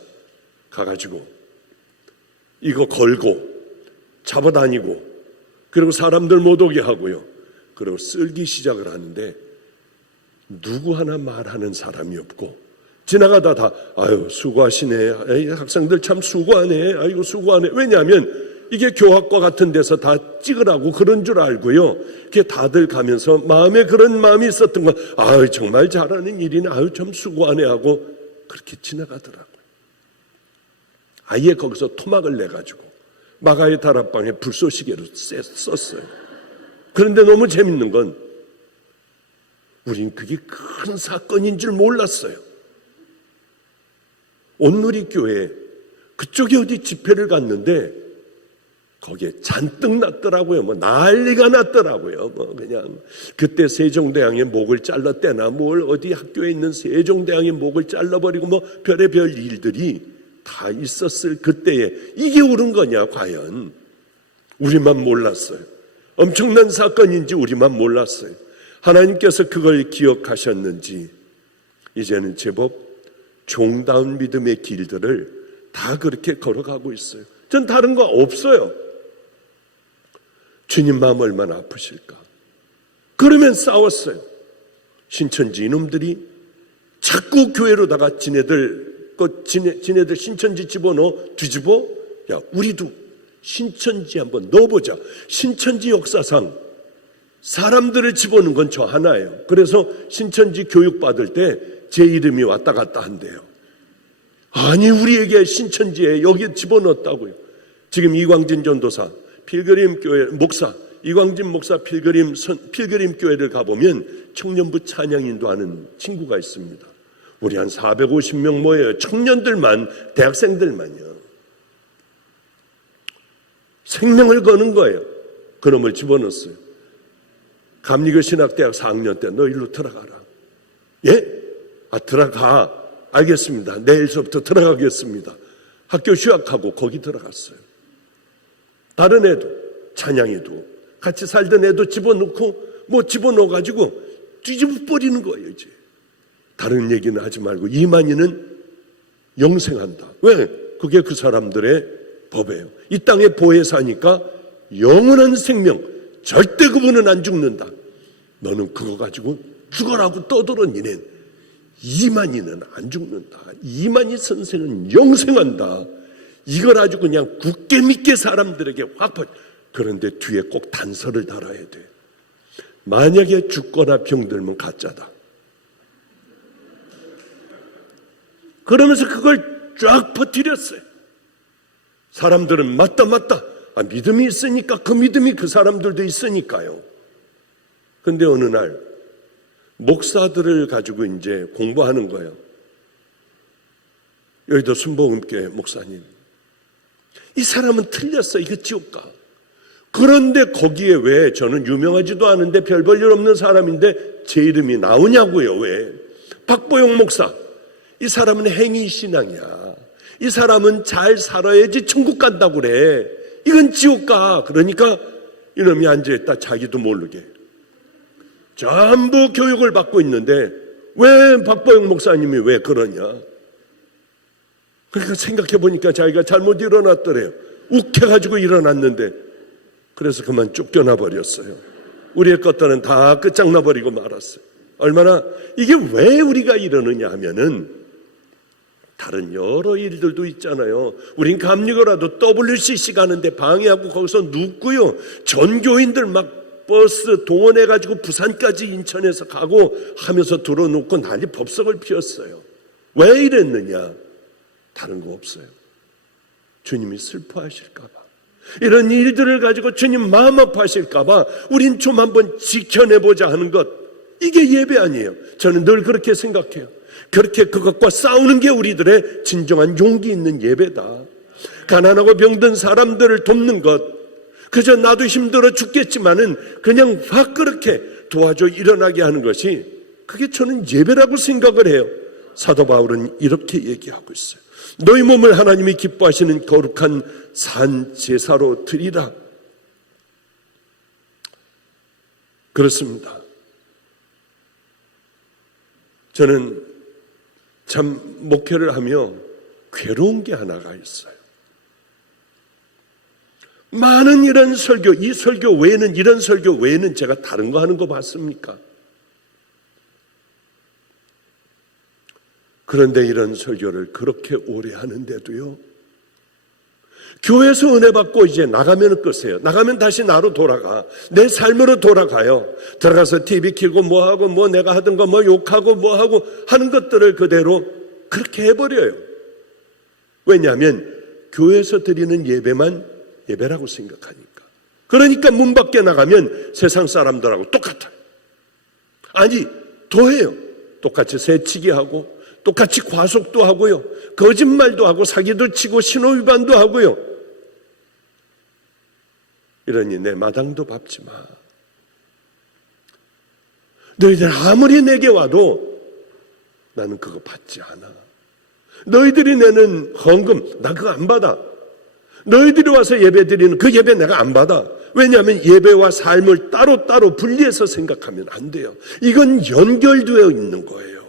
가가지고 이거 걸고 잡아다니고, 그리고 사람들 못 오게 하고요. 그리고 쓸기 시작을 하는데 누구 하나 말하는 사람이 없고, 지나가다 다 아유 수고하시네, 에이, 학생들 참 수고하네, 아이고 수고하네. 왜냐하면 이게 교학과 같은 데서 다 찍으라고 그런 줄 알고요. 그게 다들 가면서 마음에 그런 마음이 있었던 거, 아유 정말 잘하는 일이네, 아유 참 수고하네 하고 그렇게 지나가더라고요. 아예 거기서 토막을 내가지고 마가의 다락방에 불쏘시개로 썼어요. 그런데 너무 재밌는 건 우린 그게 큰 사건인 줄 몰랐어요. 온누리교회 그쪽에 어디 집회를 갔는데 거기에 잔뜩 났더라고요. 뭐 난리가 났더라고요. 뭐 그냥 그때 세종대왕의 목을 잘랐대나 뭘 어디 학교에 있는 세종대왕의 목을 잘라버리고 뭐 별의별 일들이 다 있었을 그때에 이게 옳은 거냐 과연? 우리만 몰랐어요. 엄청난 사건인지 우리만 몰랐어요. 하나님께서 그걸 기억하셨는지 이제는 제법 종다운 믿음의 길들을 다 그렇게 걸어가고 있어요. 전 다른 거 없어요. 주님 마음 얼마나 아프실까. 그러면 싸웠어요. 신천지 이놈들이 자꾸 교회로다가 지네들 신천지 집어넣어 뒤집어. 야, 우리도 신천지 한번 넣어보자. 신천지 역사상 사람들을 집어넣은 건 저 하나예요. 그래서 신천지 교육받을 때 제 이름이 왔다 갔다 한대요. 아니, 우리에게 신천지에 여기에 집어넣었다고요. 지금 이광진 전도사 필그림 교회 목사, 이광진 목사 필그림 교회를 가보면 청년부 찬양 인도하는 친구가 있습니다. 우리 한 450명 모여요. 청년들만, 대학생들만요. 생명을 거는 거예요. 그놈을 집어넣었어요. 감리교 신학대학 4학년 때 너 일로 들어가라. 예? 들어가. 알겠습니다. 내일서부터 들어가겠습니다. 학교 휴학하고 거기 들어갔어요. 다른 애도, 찬양이도 같이 살던 애도 집어넣고 집어넣어가지고 뒤집어 버리는 거예요. 이제 다른 얘기는 하지 말고 이만희는 영생한다. 왜? 그게 그 사람들의 법이에요. 이 땅에 보혜 사니까 영원한 생명, 절대 그분은 안 죽는다. 너는 그거 가지고 죽어라고 떠들어니는 이만희는 안 죽는다. 이만희 선생은 영생한다. 이걸 아주 그냥 굳게 믿게 사람들에게 확 퍼. 그런데 뒤에 꼭 단서를 달아야 돼. 만약에 죽거나 병들면 가짜다. 그러면서 그걸 쫙 퍼뜨렸어요. 사람들은 맞다. 믿음이 있으니까 그 믿음이 그 사람들도 있으니까요. 근데 어느 날 목사들을 가지고 이제 공부하는 거예요. 여의도 순복음교회 목사님, 이 사람은 틀렸어. 이거 지옥 가. 그런데 거기에 왜 저는 유명하지도 않은데 별 볼 일 없는 사람인데 제 이름이 나오냐고요. 왜? 박보영 목사, 이 사람은 행위신앙이야. 이 사람은 잘 살아야지 천국 간다고 그래. 이건 지옥 가. 그러니까 이놈이 앉아있다 자기도 모르게 전부 교육을 받고 있는데 왜 박보영 목사님이 왜 그러냐. 그러니까 생각해 보니까 자기가 잘못 일어났더래요. 욱해가지고 일어났는데 그래서 그만 쫓겨나 버렸어요. 우리의 것들은 다 끝장나 버리고 말았어요. 얼마나 이게 왜 우리가 이러느냐 하면은 다른 여러 일들도 있잖아요. 우린 감리교라도 WCC 가는데 방해하고 거기서 눕고요. 전교인들 막 버스 동원해가지고 부산까지 인천에서 가고 하면서 들어놓고 난리 법석을 피웠어요. 왜 이랬느냐? 다른 거 없어요. 주님이 슬퍼하실까봐. 이런 일들을 가지고 주님 마음 아파하실까봐 우린 좀 한번 지켜내보자 하는 것. 이게 예배 아니에요. 저는 늘 그렇게 생각해요. 그렇게 그것과 싸우는 게 우리들의 진정한 용기 있는 예배다. 가난하고 병든 사람들을 돕는 것, 그저 나도 힘들어 죽겠지만은 그냥 확 그렇게 도와줘 일어나게 하는 것이, 그게 저는 예배라고 생각을 해요. 사도 바울은 이렇게 얘기하고 있어요. 너희 몸을 하나님이 기뻐하시는 거룩한 산 제사로 드리라. 그렇습니다. 저는 참 목회를 하며 괴로운 게 하나가 있어요. 많은 이런 설교, 이 설교 외에는, 이런 설교 외에는 제가 다른 거 하는 거 봤습니까? 그런데 이런 설교를 그렇게 오래 하는데도요, 교회에서 은혜 받고 이제 나가면 끝이에요. 나가면 다시 나로 돌아가. 내 삶으로 돌아가요. 들어가서 TV 켜고 뭐하고 뭐 내가 하던 거 뭐 욕하고 뭐하고 하는 것들을 그대로 그렇게 해버려요. 왜냐하면 교회에서 드리는 예배만 예배라고 생각하니까. 그러니까 문 밖에 나가면 세상 사람들하고 똑같아요. 아니, 더해요. 똑같이 새치기 하고 똑같이 과속도 하고요. 거짓말도 하고 사기도 치고 신호위반도 하고요. 이러니 내 마당도 밟지 마. 너희들 아무리 내게 와도 나는 그거 받지 않아. 너희들이 내는 헌금 나 그거 안 받아. 너희들이 와서 예배 드리는 그 예배 내가 안 받아. 왜냐하면 예배와 삶을 따로따로 분리해서 생각하면 안 돼요. 이건 연결되어 있는 거예요.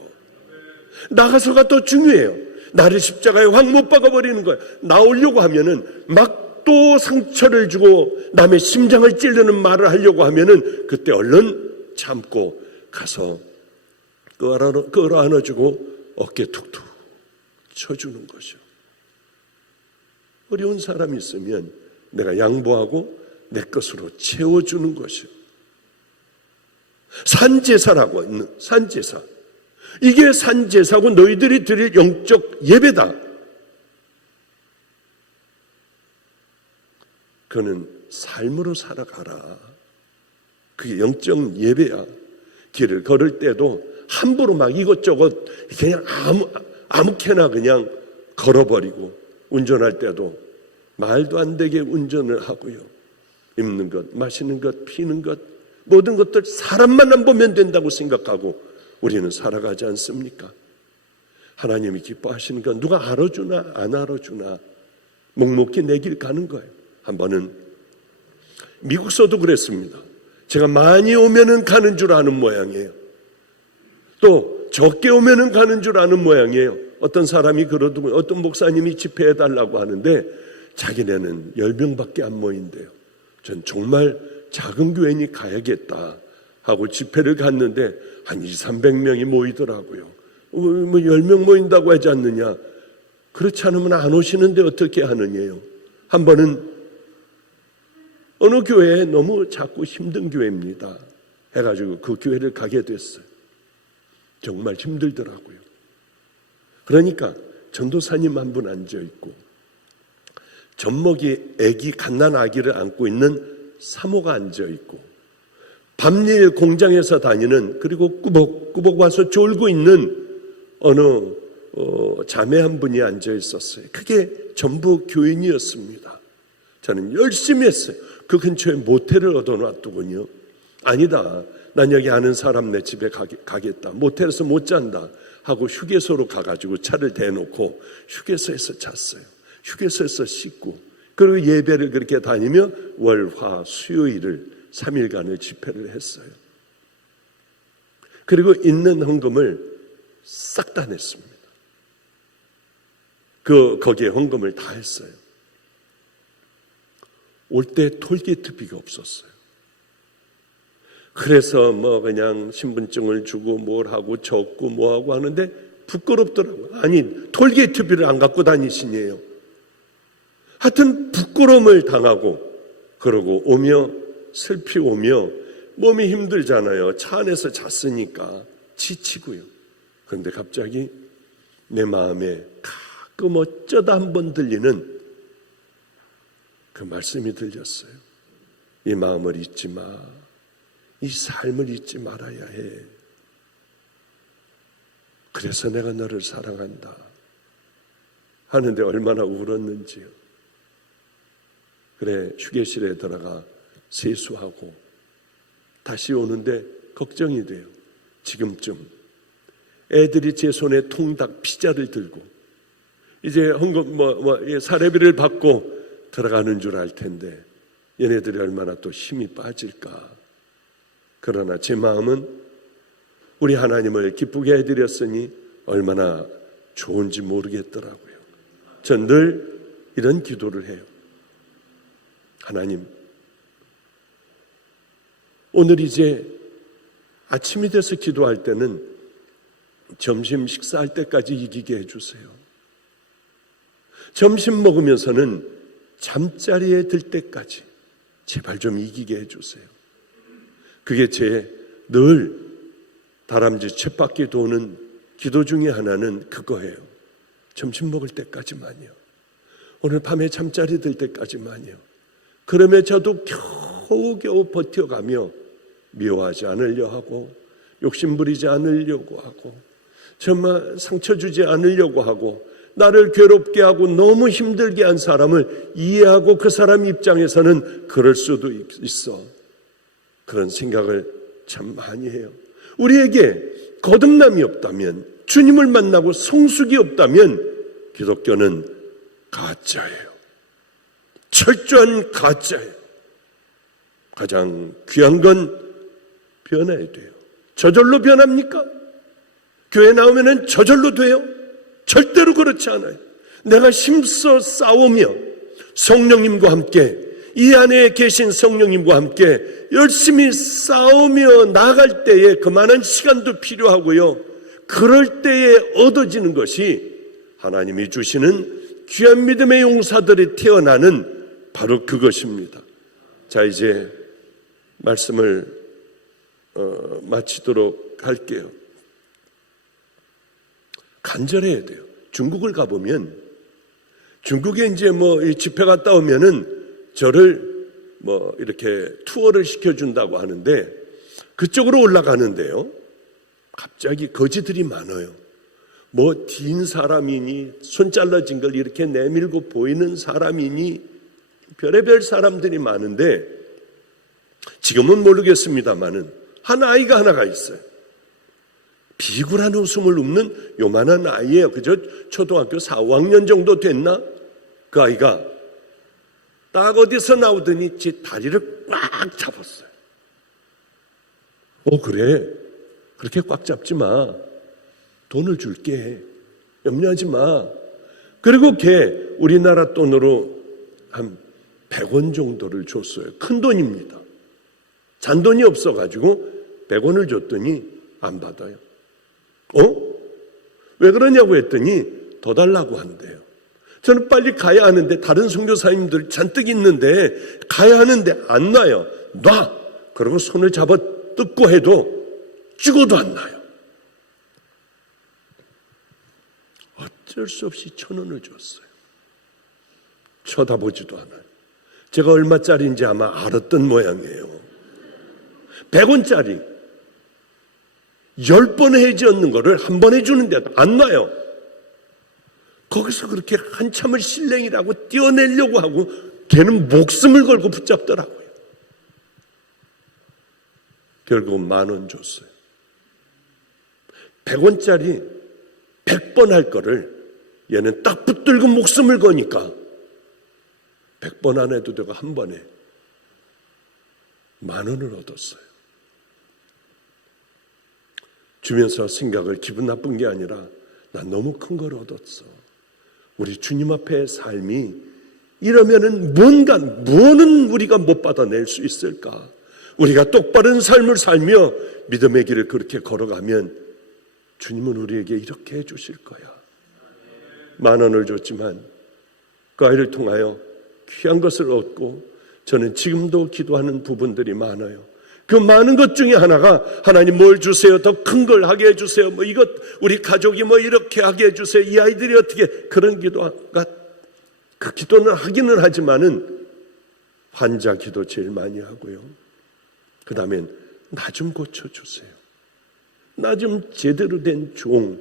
나가서가 더 중요해요. 나를 십자가에 확 못 박아버리는 거예요. 나오려고 하면은 막 또 상처를 주고 남의 심장을 찌르는 말을 하려고 하면은 그때 얼른 참고 가서 끌어안아주고 어깨 툭툭 쳐주는 거죠. 어려운 사람이 있으면 내가 양보하고 내 것으로 채워주는 것이요. 산제사라고 있는 산제사. 이게 산제사고 너희들이 드릴 영적 예배다. 그는 삶으로 살아가라. 그게 영적 예배야. 길을 걸을 때도 함부로 막 이것저것 그냥 아무렇게나 그냥 걸어버리고, 운전할 때도 말도 안 되게 운전을 하고요. 입는 것, 마시는 것, 피는 것, 모든 것들 사람만 안 보면 된다고 생각하고 우리는 살아가지 않습니까? 하나님이 기뻐하시는 건 누가 알아주나 안 알아주나 묵묵히 내 길 가는 거예요. 한 번은 미국서도 그랬습니다. 제가 많이 오면은 가는 줄 아는 모양이에요. 또 적게 오면은 가는 줄 아는 모양이에요. 어떤 사람이 그러더군요. 어떤 목사님이 집회해달라고 하는데 자기네는 10명밖에 안 모인대요. 전 정말 작은 교회니 가야겠다 하고 집회를 갔는데 한 200~300명이 모이더라고요. 뭐 10명 모인다고 하지 않느냐. 그렇지 않으면 안 오시는데 어떻게 하느냐요. 한 번은 어느 교회에 너무 작고 힘든 교회입니다 해가지고 그 교회를 가게 됐어요. 정말 힘들더라고요. 그러니까 전도사님 한 분 앉아있고 젖먹이 애기 갓난 아기를 안고 있는 사모가 앉아있고 밤일 공장에서 다니는 그리고 꾸벅꾸벅 와서 졸고 있는 어느 자매 한 분이 앉아있었어요. 그게 전부 교인이었습니다. 저는 열심히 했어요. 그 근처에 모텔을 얻어놨더군요. 아니다, 난 여기 아는 사람 내 집에 가겠다. 모텔에서 못 잔다 하고 휴게소로 가가지고 차를 대놓고 휴게소에서 잤어요. 휴게소에서 씻고 그리고 예배를 그렇게 다니며 월, 화, 수요일을 3일간을 집회를 했어요. 그리고 있는 헌금을 싹 다 냈습니다. 거기에 헌금을 다 했어요. 올 때 톨게이트비가 없었어요. 그래서 뭐 그냥 신분증을 주고 뭘 하고 적고 뭐 하고 하는데 부끄럽더라고요. 아니, 톨게이트비를 안 갖고 다니시니에요. 하여튼 부끄러움을 당하고 그러고 오며 슬피 오며 몸이 힘들잖아요. 차 안에서 잤으니까 지치고요. 그런데 갑자기 내 마음에 가끔 어쩌다 한번 들리는 그 말씀이 들렸어요. 이 마음을 잊지 마. 이 삶을 잊지 말아야 해. 그래서 내가 너를 사랑한다 하는데 얼마나 울었는지요. 그래, 휴게실에 들어가 세수하고 다시 오는데 걱정이 돼요. 지금쯤 애들이 제 손에 통닭 피자를 들고 이제 헌금 사례비를 받고 들어가는 줄 알 텐데 얘네들이 얼마나 또 힘이 빠질까. 그러나 제 마음은 우리 하나님을 기쁘게 해드렸으니 얼마나 좋은지 모르겠더라고요. 전 늘 이런 기도를 해요. 하나님, 오늘 이제 아침이 돼서 기도할 때는 점심 식사할 때까지 이기게 해주세요. 점심 먹으면서는 잠자리에 들 때까지 제발 좀 이기게 해주세요. 그게 제 늘 다람쥐 쳇바퀴 도는 기도 중에 하나는 그거예요. 점심 먹을 때까지만요. 오늘 밤에 잠자리 들 때까지만요. 그러면 저도 겨우겨우 버텨가며 미워하지 않으려 하고 욕심 부리지 않으려고 하고 정말 상처 주지 않으려고 하고 나를 괴롭게 하고 너무 힘들게 한 사람을 이해하고 그 사람 입장에서는 그럴 수도 있어. 그런 생각을 참 많이 해요. 우리에게 거듭남이 없다면, 주님을 만나고 성숙이 없다면 기독교는 가짜예요. 철저한 가짜예요. 가장 귀한 건 변해야 돼요. 저절로 변합니까? 교회 나오면은 저절로 돼요? 절대로 그렇지 않아요. 내가 힘써 싸우며 성령님과 함께, 이 안에 계신 성령님과 함께 열심히 싸우며 나아갈 때에 그만한 시간도 필요하고요. 그럴 때에 얻어지는 것이 하나님이 주시는 귀한 믿음의 용사들이 태어나는 바로 그것입니다. 자, 이제 말씀을 마치도록 할게요. 간절해야 돼요. 중국을 가보면, 중국에 이제 집회 갔다 오면은 저를 이렇게 투어를 시켜준다고 하는데, 그쪽으로 올라가는데요, 갑자기 거지들이 많아요. 긴 사람이니, 손 잘라진 걸 이렇게 내밀고 보이는 사람이니, 별의별 사람들이 많은데, 지금은 모르겠습니다만은, 한 아이가 하나가 있어요. 비굴한 웃음을 웃는 요만한 아이예요. 그저 초등학교 4, 5학년 정도 됐나? 그 아이가 딱 어디서 나오더니 제 다리를 꽉 잡았어요. 그래. 그렇게 꽉 잡지 마. 돈을 줄게. 염려하지 마. 그리고 걔 우리나라 돈으로 한 100원 정도를 줬어요. 큰 돈입니다. 잔돈이 없어가지고 100원을 줬더니 안 받아요. 왜 그러냐고 했더니 더 달라고 한대요. 저는 빨리 가야 하는데, 다른 선교사님들 잔뜩 있는데 가야 하는데 안 놔요. 놔! 그리고 손을 잡아 뜯고 해도 죽어도 안 놔요. 어쩔 수 없이 1,000원을 줬어요. 쳐다보지도 않아요. 제가 얼마짜리인지 아마 알았던 모양이에요. 100원짜리 10번 해지었는 거를 한 번 해주는데 안 놔요. 거기서 그렇게 한참을 실랭이라고 떼어내려고 하고 걔는 목숨을 걸고 붙잡더라고요. 결국은 10,000원 줬어요. 100원짜리 100번 할 거를 얘는 딱 붙들고 목숨을 거니까 100번 안 해도 되고 한 번에 10,000원을 얻었어요. 주면서 생각을, 기분 나쁜 게 아니라 난 너무 큰 걸 얻었어. 우리 주님 앞에 삶이 이러면은 뭐는 우리가 못 받아낼 수 있을까? 우리가 똑바른 삶을 살며 믿음의 길을 그렇게 걸어가면 주님은 우리에게 이렇게 해주실 거야. 10,000원을 줬지만 그 아이를 통하여 귀한 것을 얻고, 저는 지금도 기도하는 부분들이 많아요. 그 많은 것 중에 하나가, 하나님 뭘 주세요? 더 큰 걸 하게 해주세요. 이것 우리 가족이 이렇게 하게 해주세요. 이 아이들이 어떻게, 그런 기도가, 그 기도는 하기는 하지만은 환자 기도 제일 많이 하고요. 그 다음엔 나 좀 고쳐주세요. 나 좀 제대로 된 종.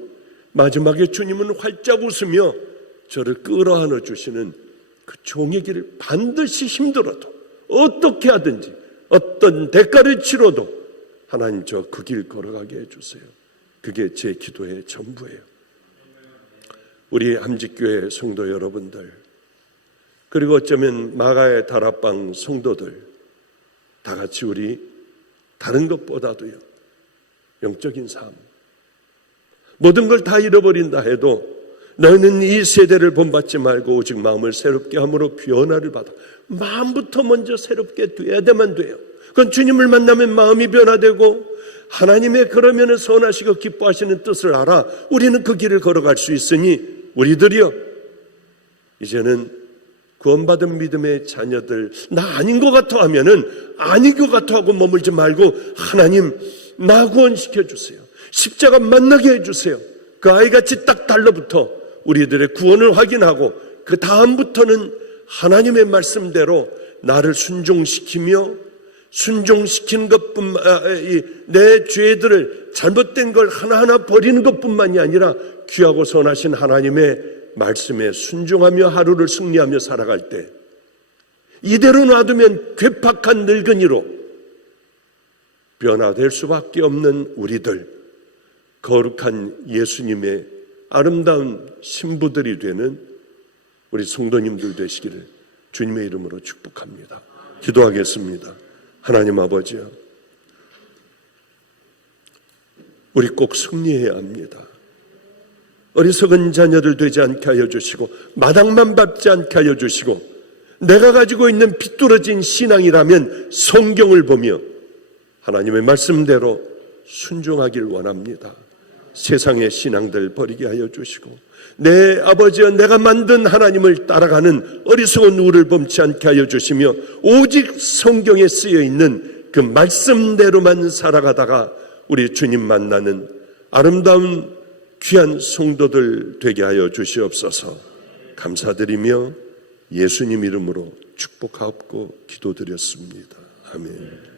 마지막에 주님은 활짝 웃으며 저를 끌어안아 주시는 그 종의 길을 반드시 힘들어도 어떻게 하든지 어떤 대가를 치러도 하나님 저 그 길 걸어가게 해주세요. 그게 제 기도의 전부예요. 우리 함직교회 성도 여러분들, 그리고 어쩌면 마가의 다락방 성도들, 다 같이 우리 다른 것보다도요, 영적인 삶, 모든 걸 다 잃어버린다 해도 너희는 이 세대를 본받지 말고 오직 마음을 새롭게 함으로 변화를 받아. 마음부터 먼저 새롭게 돼야만 돼요. 그건 주님을 만나면 마음이 변화되고 하나님의 그러면은 선하시고 기뻐하시는 뜻을 알아 우리는 그 길을 걸어갈 수 있으니, 우리들이요, 이제는 구원받은 믿음의 자녀들, 나 아닌 것 같아 하면은 아닌 것 같아 하고 머물지 말고, 하나님 나 구원시켜 주세요. 십자가 만나게 해주세요. 그 아이같이 딱 달라붙어 우리들의 구원을 확인하고 그 다음부터는 하나님의 말씀대로 나를 순종시키며, 순종시키는 것뿐만, 내 죄들을, 잘못된 걸 하나하나 버리는 것뿐만이 아니라 귀하고 선하신 하나님의 말씀에 순종하며 하루를 승리하며 살아갈 때, 이대로 놔두면 괴팍한 늙은이로 변화될 수밖에 없는 우리들, 거룩한 예수님의 아름다운 신부들이 되는 우리 성도님들 되시기를 주님의 이름으로 축복합니다. 기도하겠습니다. 하나님 아버지요, 우리 꼭 승리해야 합니다. 어리석은 자녀들 되지 않게 하여 주시고 마당만 밟지 않게 하여 주시고, 내가 가지고 있는 비뚤어진 신앙이라면 성경을 보며 하나님의 말씀대로 순종하길 원합니다. 세상의 신앙들 버리게 하여 주시고, 내 아버지여, 내가 만든 하나님을 따라가는 어리석은 우를 범치 않게 하여 주시며, 오직 성경에 쓰여 있는 그 말씀대로만 살아가다가 우리 주님 만나는 아름다운 귀한 성도들 되게 하여 주시옵소서. 감사드리며 예수님 이름으로 축복하옵고 기도드렸습니다. 아멘.